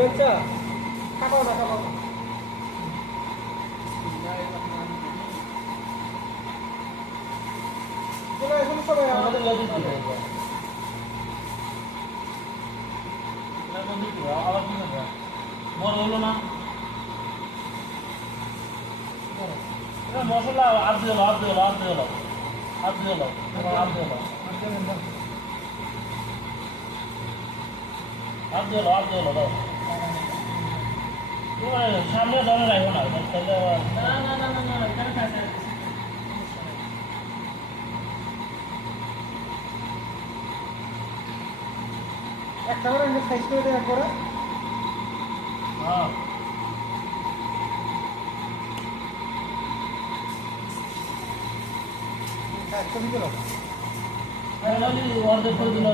হচ্ছে কাটাও না কাটাও না এখন সবাই আমাদের আবার কি বড় হলো না মশলা আর দিয়ে সামনে ধরে রাখবো না একটা করে সাইজ করে দেওয়ার পরে হ্যাঁ ছবি করো অর্ধেক করে দিল